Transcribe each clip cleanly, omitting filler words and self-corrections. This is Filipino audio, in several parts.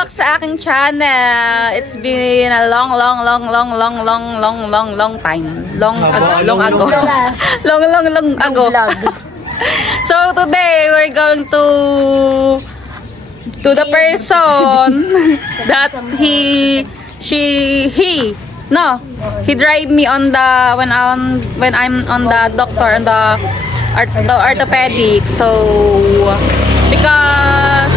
back sa aking channel. It's been a long time. Long ago. So today we're going to the person that he drive me on the when I'm on the doctor on the orthopedic. So because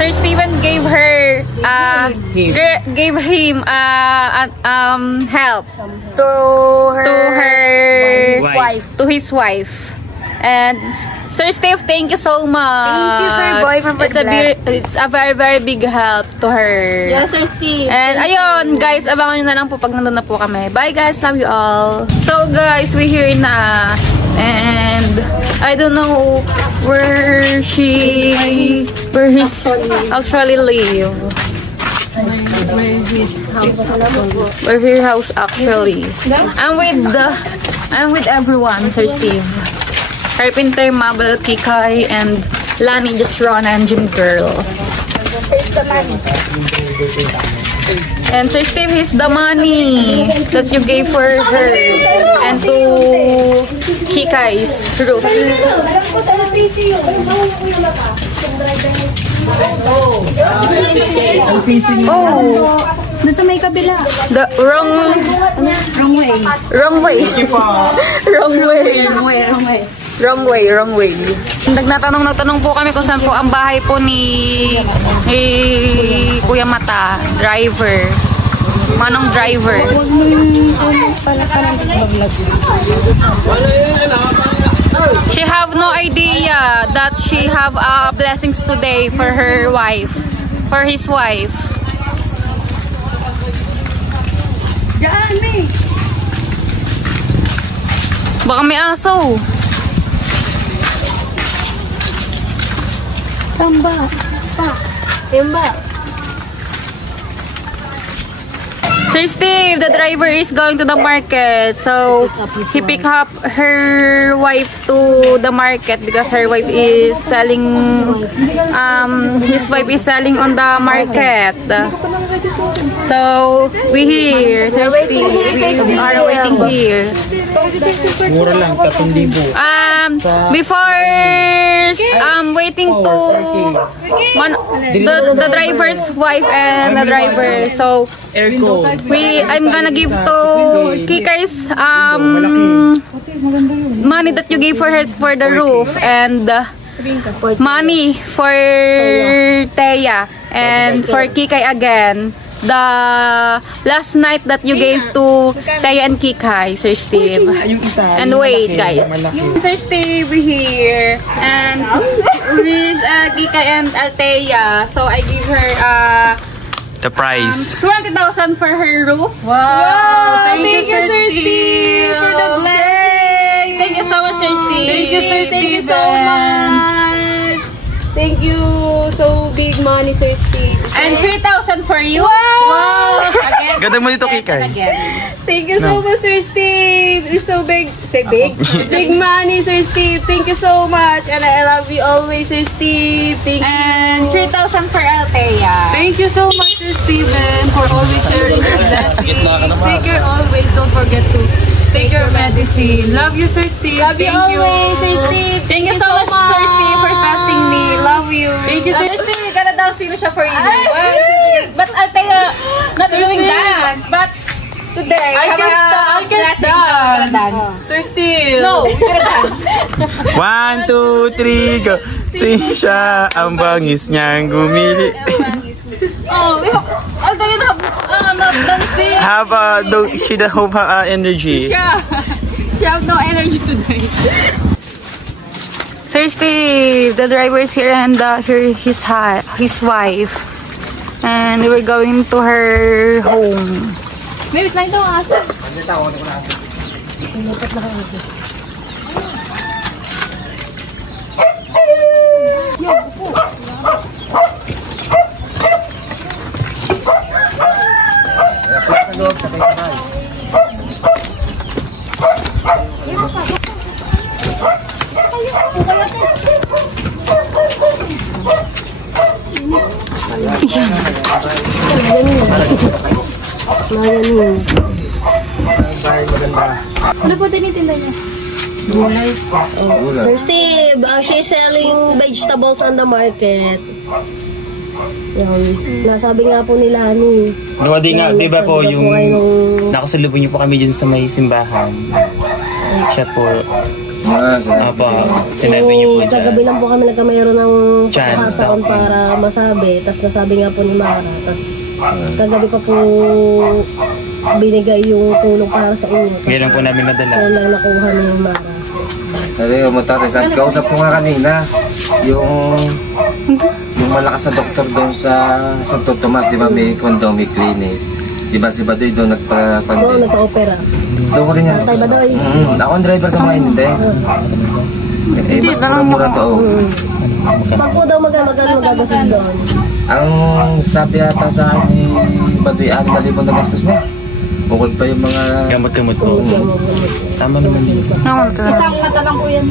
Sir Steven gave him help to his wife. And Sir Steve, thank you so much. Thank you, Sir Boy, for it's a very big help to her. Yes, Sir Steve. And ayun, guys, abangan nyo na lang po pag nandun na po kami. Bye guys, love you all. So guys, we here na. And I don't know where he's actually live. Where his house actually. I'm with everyone, Sir Steve. Carpenter, Mabel, Kikay, and Lani, just Rona, and Jim Girl. Here's the money. And Sir Steve, here's the money that you gave for her and to Kikay's roof. Oh, doon sa may kabila. The wrong way. Nagnatanong po kami kung saan po ang bahay po ni Kuya Mata, driver. Manong driver. She have no idea that she have blessings today for her wife, for his wife. Baka may aso. Samba. Yamba. Sir Steve, the driver is going to the market, so he pick up her wife to the market because her wife is selling. His wife is selling on the market. So we here, Sir Steve. We are waiting here. Mura lang, 3,000. Before waiting to the driver's wife and the driver. So I'm gonna give to Kikay's money that you gave for her for the roof, and money for Teya, and for Kikay again the last night that you gave to Teya and Kikay, Sir Steve. And wait guys, Sir Steve here, and with Kikay and Alteya, so I give her The price. 20,000 for her roof. Wow! Thank you, Sir Steve, for the blessing. Thank you so much, Sir Steve. Thank you, Sir Steve. Thank you so much. Thank you. So big money, Sir Steve. And 3,000 for you. Wow! Again. Ganda mo dito, Kikay. Thank you so much, Sir Steve. It's so big. Say big. Big money, Sir Steve. Thank you so much. And I love you always, Sir Steve. Thank you. And 3,000 for Alteya. Thank you so much, Sir Steven, for always sharing your blessings. Take care always. Don't forget to take your medicine. Love you, Sir Steve. Love you always, Sir Steve. Thank you so much, Sir Steve, for trusting me. Love you. Thank you, Sir Steve. Gonna dance siya for you. But Alteya not doing dance. But today, I can dance. Sir Steve. No, we gonna dance. 1, 2, 3, go. Sing siya, ang bangis niyang gumili. Oh, Alteya not dancing. She don't have energy. She have no energy today. Sir Steve, the driver is here, and his wife, and we're going to her home. May wait lang ito ang aso. Ano po tinitinda niya? Sir Steve, she's selling vegetables on the market. Yan. Nasabi nga po nila Di nga, di ba po yung nakasalubong niyo po kami dyan sa may simbahan. Siya po. Apa, sinabi niyo po dyan. Kagabi lang po kami nagkamayroon ng Chance. pagkakataon para masabi. Tapos nasabi nga po ni Mara. Tapos kagabi pa po binigay yung tulong para sa inyo. Ngayon lang po namin nadala. Ngayon lang nakuha ni Mara. Ano Motares, at kausap ko nga kanina, yung malakas na doktor doon sa Santo Tomas, di ba may Condomi Clinic. Di ba si Badoy doon Oo, nagpa-pande? nagpa-opera. Doon ko rin yan. Tatay Badoy. Ako ang driver ka ngayon, hindi. Eh, mas mura to. Pag po daw magagastos doon. Ang sabi yata sa akin ni Badoy, 6,000 na gastos niya. Bukod pa yung mga... Gamot-gamot po. Tama naman yun. Isang mata lang po yan.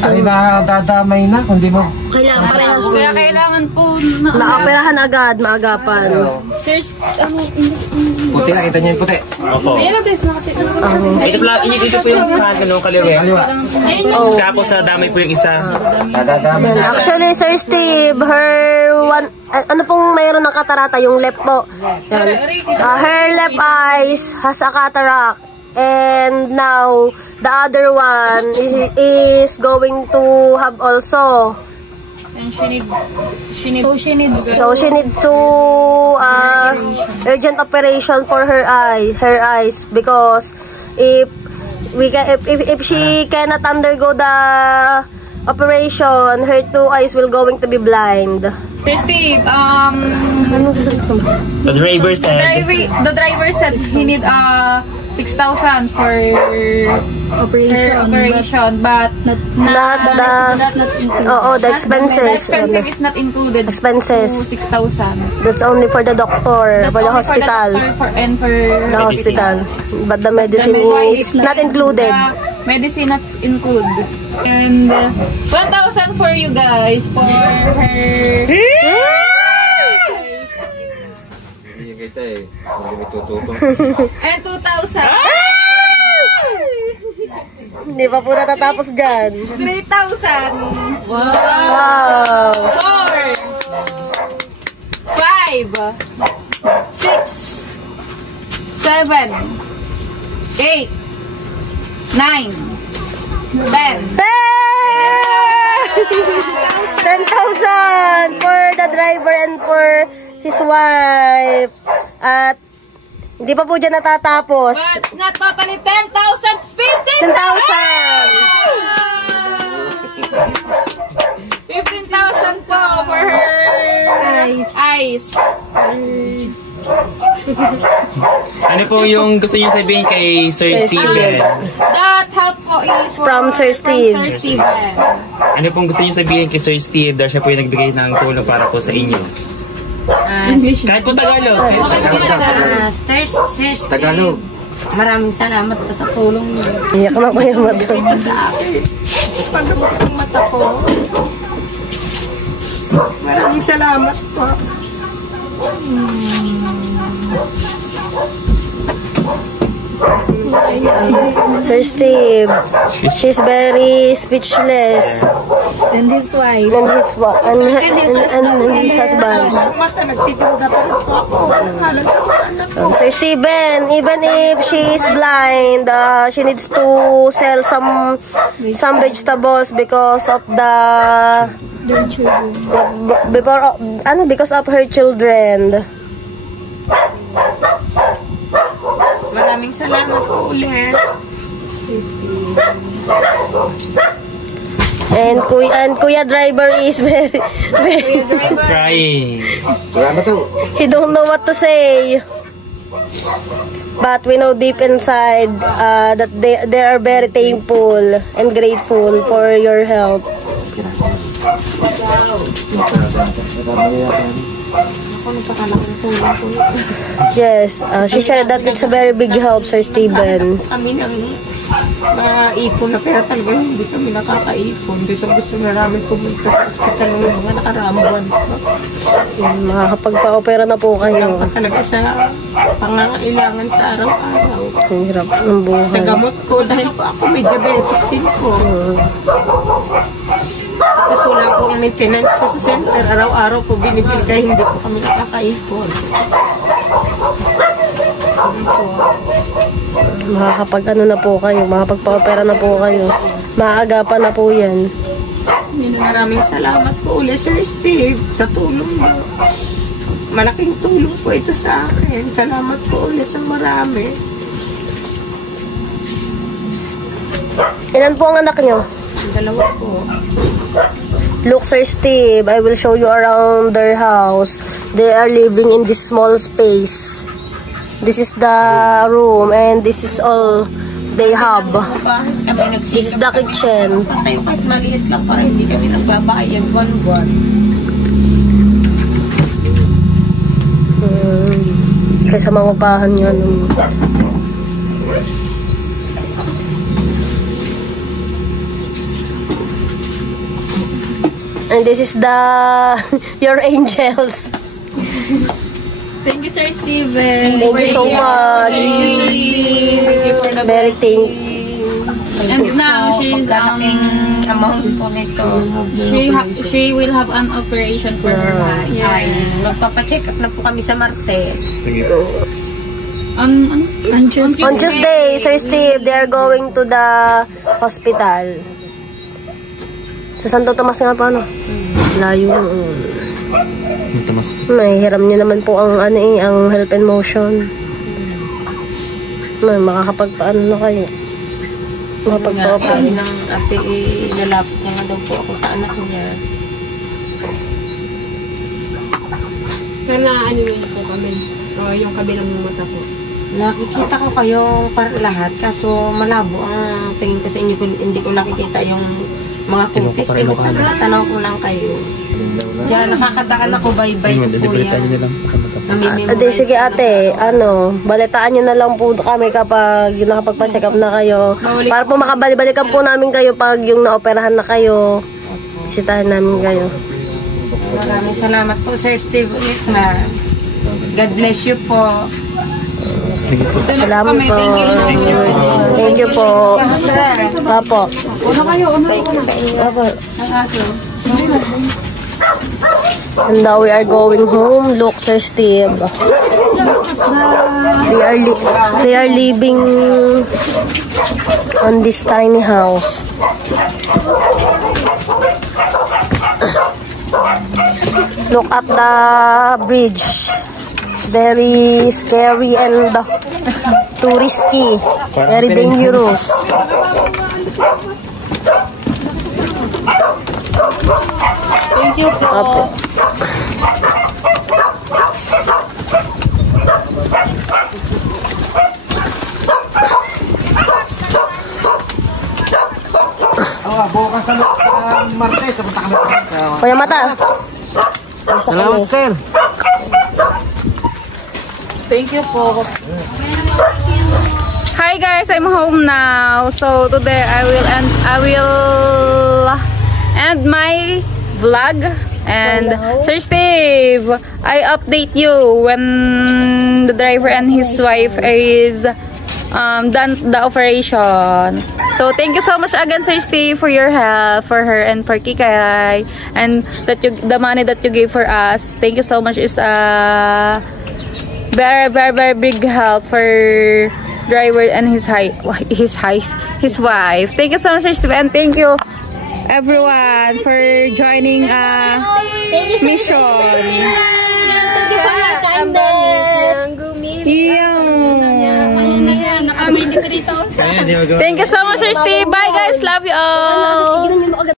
Ay, nadadamay na, kung di mo. Kailangan parehas. Kaya kailangan po na... Naoperahan agad, maagapan. First, Puti na, kita niyo yung puti. Opo. Ayan ang test nakatita. Ito po yung kaliwa. Kaliwa. Tapos sa damay po yung isa. Nadadamay na. Actually, Sir Steve, ano pong mayroon ng katarata? Yung left po. Yan. Her left eyes has a cataract. And now, the other one is going to have also. And she needs to urgent operation for her eyes, because if she cannot undergo the operation, her 2 eyes will going to be blind. Steve, The driver said. the driver said he need 6,000 for operation, but the expenses. The expensive is not included. Expenses. To 6,000. That's only for the doctor, That's for the only hospital. and for The hospital. But the medicine is not included. The medicine not included. And 1,000 for you guys for her. Kita eh, hindi may tututong. And 2,000. Hindi pa po natatapos dyan. 3,000. Wow! 4, 5, 6, 7, 8, 9, 10. 10,000 for the driver and for his wife. At hindi pa po dyan natatapos. But it's not totally 10,000. 15,000. 15,000 po for her eyes. Ano po yung gusto niyo sabihin kay Sir Steven? That help po is From Sir Steve. Sir Steven. Ano pong gusto niyo sabihin kay Sir Steve dahil siya po yung nagbigay ng tulong para po sa inyo? Kahit po Tagalog. Tagalog. Maraming salamat po sa tulong niyo. Iyak na ko yung mata. Ito sa akin. Paggamot ng mata ko. Maraming salamat po. Sir Steve, she's very speechless. And his wife. And his husband. Mata, nagtitinda pa rin po ako. Halang sa mga anak ko. Sir Steven, even if she is blind, she needs to sell some vegetables because of because of her children. Maraming salamat po ulit. And Kuya driver is very Crying. Salamat to. he don't know what to say. But we know deep inside that they are very thankful and grateful for your help. Yes, she said that it's a very big help, Sir Steven. Kami ng ipon na pera talaga, hindi kami nakakaipon. Gusto na namin pumunta sa ospital ng mga nakaraang buwan. Makakapagpa-opera na po kayo. Talaga sa pangangailangan sa araw-araw. Ang hirap ng buhay. Sa gamot ko, dahil po ako may diabetes din po. Tapos wala po ang maintenance ko sa center. Araw-araw po binibili kaya hindi po kami nakakaipon. Makakapag-ano na po kayo, makakapagpa-opera na po kayo. Maagapan na po yan. Maraming salamat po ulit, Sir Steve, sa tulong mo. Malaking tulong po ito sa akin. Salamat po ulit ng marami. Ilan po ang anak nyo? Dalawa po. Look, Sir Steve, I will show you around their house. They are living in this small space. This is the room and this is all they have. This is the kitchen. Tayo kahit maliit lang para hindi kami nagbabayad buwan-buwan. Kaya sa mga upahan nyo. And this is the your angels. Thank you, Sir Steven. Thank you so much. Thank you, Sir Steve. For the Very thank. And now she's amount po nito. she will have an operation for her eyes. Magpapacheck up na po kami sa Martes. On Tuesday, Sir Steve, they are going to the hospital. Sa Santo Tomas nga pa, no? Layo. Tomas. May hiram niya naman po ang ang health and motion. May makakapagpaano na kayo. Makapagpaano. Sabi ng ate, ilalapit niya nga daw po ako sa anak niya. Kana anyway po kami. Yung kabilang mata po. Nakikita ko kayo para lahat, kaso malabo ang tingin ko sa inyo. Hindi ko nakikita yung mga kutis. Basta nakatanaw ko lang kayo. Diyan, nakakadaan ako bye-bye po yan. Sige ate, balitaan nyo na lang po kami kapag yung nakapagpa-check up na kayo. Para po makabalik-balikan po namin kayo pag yung naoperahan na kayo. Bisitahin namin kayo. Maraming salamat po, Sir Steve, ulit na. God bless you po. Salamat po. Thank you po. Apo. Apo. And now we are going home. Look, Sir Steve. They are living on this tiny house. Look at the bridge. It's very scary and too risky. Very dangerous. Thank you po. Okay. Bukas sa Martes, punta kami. Kuya Mata. Salamat, sir. Thank you po. Hi guys, I'm home now. So today I will end my vlog. And Sir Steve, I update you when the driver and his wife is done the operation. So thank you so much again, Sir Steve, for your help for her and for Kikay, and that the money that you gave for us. Thank you so much. Is very big help for driver and his wife. Thank you so much, Sir Steve, and thank you everyone for joining mission. Thank you so much, Sir Steve. Bye guys, love you all.